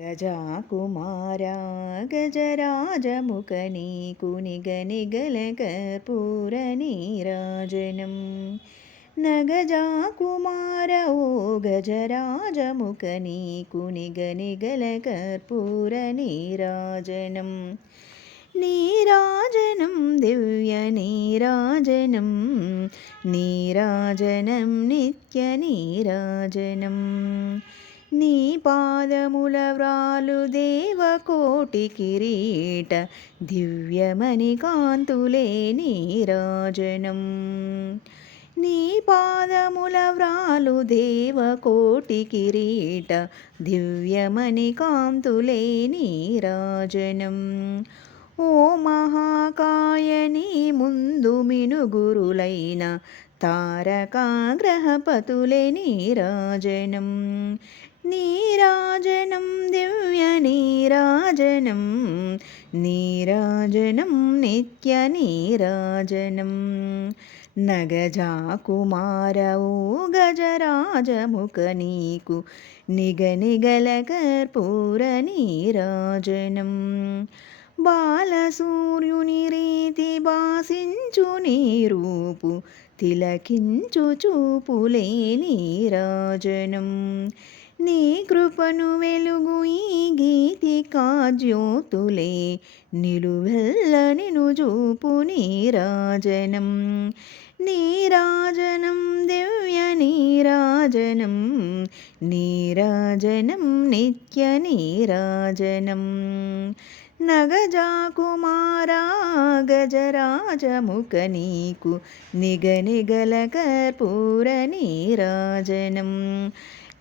గజాకుమారా గజరాజముఖ నీకు నిగనిగల కర్పూర నీరాజనం నగజాకుమార ఓ గజరాజముఖ నీకు నిగనిగల కర్పూర నీరాజనం నీరాజనం దివ్య నీరాజనం నీరాజనం నిత్య నీరాజనం నీ పాదముల వ్రాలు దేవకోటి కిరీట దివ్యమణి కాంతులే నీరాజనం నీ పాదముల వ్రాలు దేవకోటి కిరీట దివ్యమణి కాంతులే నీరాజనం ఓ మహాకాయని ముందు మినుగురులైన తారకాగ్రహపతులే నీరాజనం నీరాజనం దివ్య నీరాజనం నీరాజనం నిత్య నీరాజనం నగజాకుమార ఓ గజరాజముఖ నీకు నిగనిగల కర్పూర నీరాజనం బాలసూర్యుని రీతి భాసించు నీ రూపు తిలకించు చూపులే నీరాజనం నీ కృపను వెలుగు ఈ గీతికా జ్యోతులే నిలువెల్ల నిను చూపు నీరాజనం నీరాజనం దివ్య నీరాజనం నీరాజనం నిత్య నీరాజనం నగజాకుమారా గజరాజముఖ నీకు నిగనిగల కర్పూర నీరాజనం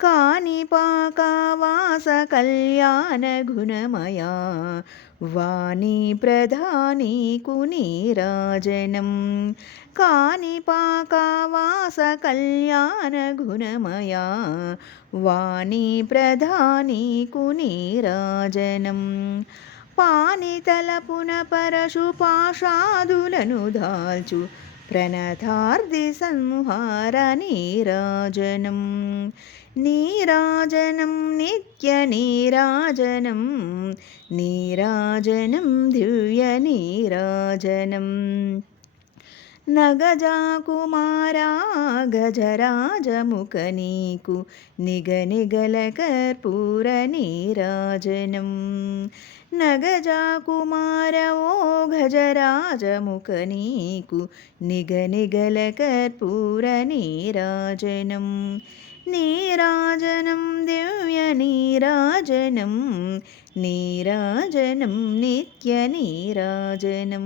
కాణిపాకవాస కళ్యాణ గుణమయా వాణి ప్రధానీకు నీరాజనం కాణిపాకవాస కళ్యాణ గుణమయా వాణి ప్రధానీకు నీరాజనం పానితలపున పరశు పాషాదులను దాల్చు ప్రణతార్ది సంహార నీరాజనం నీరాజనం నిత్య నీరాజనం నీరాజనం దివ్య నీరాజనం నగజాకుమారా గజరాజముఖ నీకు నిగనిగల కర్పూర నీరాజనం నగజాకుమార ఓ గజరాజముఖ నీకు నిగనిగల కర్పూర నీరాజనం నీరాజనం దివ్య నీరాజనం నీరాజనం నిత్య నీరాజనం